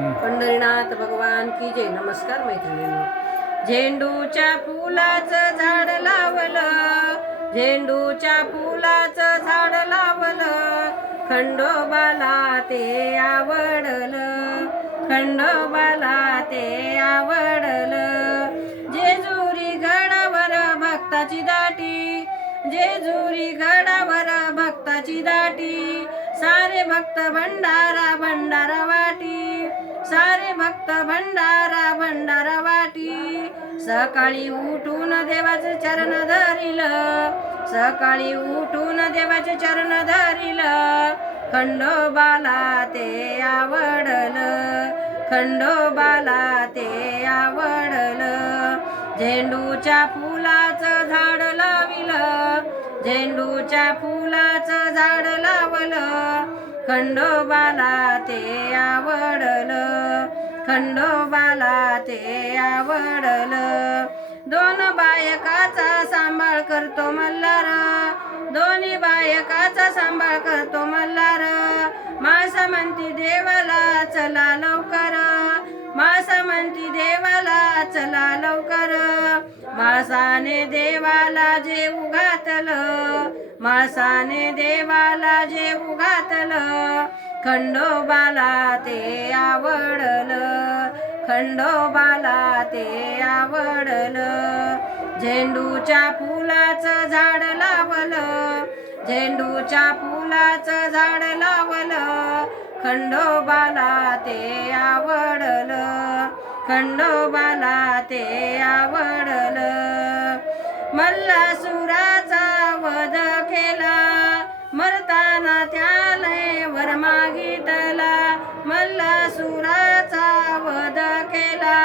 पंढरीनाथ भगवान की जय. नमस्कार मैत्रिणींनो. झेंडूच्या फुलाचं झाड लावलं, झेंडूच्या फुलाचं झाड लावलं, खंडोबाला ते आवडलं, खंडोबाला ते आवडलं. जेजुरी गडावर भक्ताची दाटी, जेजुरी गडावर भक्ताची दाटी, सारे भक्त भंडारा भंडारा वाटी, सारे भक्त भंडारा भंडारा वाटी. सकाळी उठून देवाचे चरण धरिलं, सकाळी उठून देवाचे चरण धरिलं, खंडोबाला ते आवडलं, खंडोबाला ते आवडलं. झेंडूच्या फुलाचं झाड लाविलं, झेंडूच्या फुलाचं झाड लावलं, खंडोबाला ते आवडलं, खंडोबाला ते आवडलं. दोन बायकाचा सांभाळ करतो मल्हार, दोन्ही बायकाचा सांभाळ करतो मल्हार. मासा म्हणती देवाला चला लवकर, मासा म्हणती देवाला चला लवकर. मासाने देवाला जेवू घातलं, मासाने देवाला जेवू घातलं, खंडोबाला ते आवडलं, खंडोबाला ते आवडलं. झेंडूच्या फुलाचं झाड लावलं, झेंडूच्या फुलाचं झाड लावलं, खंडोबाला ते आवडलं, खंडोबाला ते आवडलं. मल्लासुराचा वध केला, मरताना त्याने वर मागितला, मल्लासुराचा वध केला,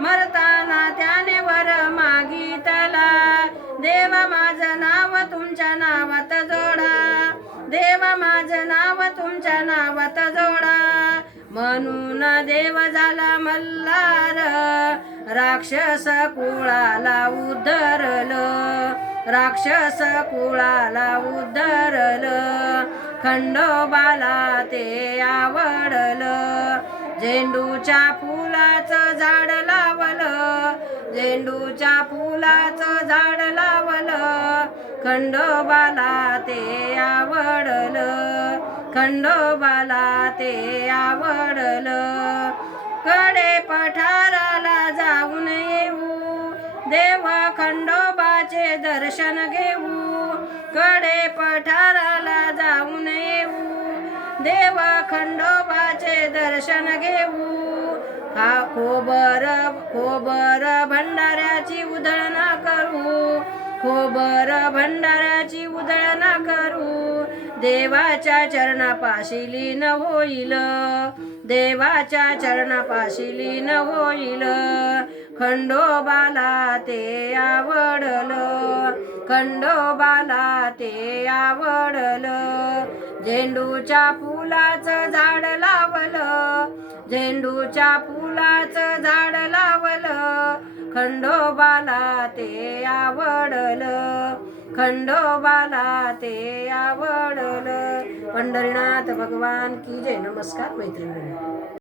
मरताना त्याने वर मागितला. देवा माझं नाव तुमच्या नावात जोडा, देवा माझं नाव तुमच्या नावात जोडा. म्हणून देव झाला मल्हार, राक्षस कुळाला उद्धरलं, राक्षस कुळाला उद्धरलं, खंडोबाला ते आवडलं. झेंडूच्या फुलाचं झाड लावलं, झेंडूच्या फुलाचं झाड लावलं, खंडोबाला ते आवडलं, खंडोबाला ते आवडलं. कडे पठाराला जाऊन येऊ, देव खंडोबाचे दर्शन घेऊ, कडे पठाराला जाऊन येऊ, देव खंडोबाचे दर्शन घेऊ. खोबर खोबर भंडाऱ्याची उधळणा करू, खोबर भंडाऱ्याची उधळणा करू. देवाच्या चरणापाशी लीन होईल, देवाच्या चरणापाशी लीन होईल, खंडोबाला ते आवडलं, खंडोबाला ते आवडलं. झेंडूच्या फुलाचं झाड लावलं, झेंडूच्या फुलाचं झाड लावलं, खंडोबाला ते आवडलं, खंडोबाला ते आवडलं. पंढरीनाथ भगवान की जय. नमस्कार मैत्रिणी.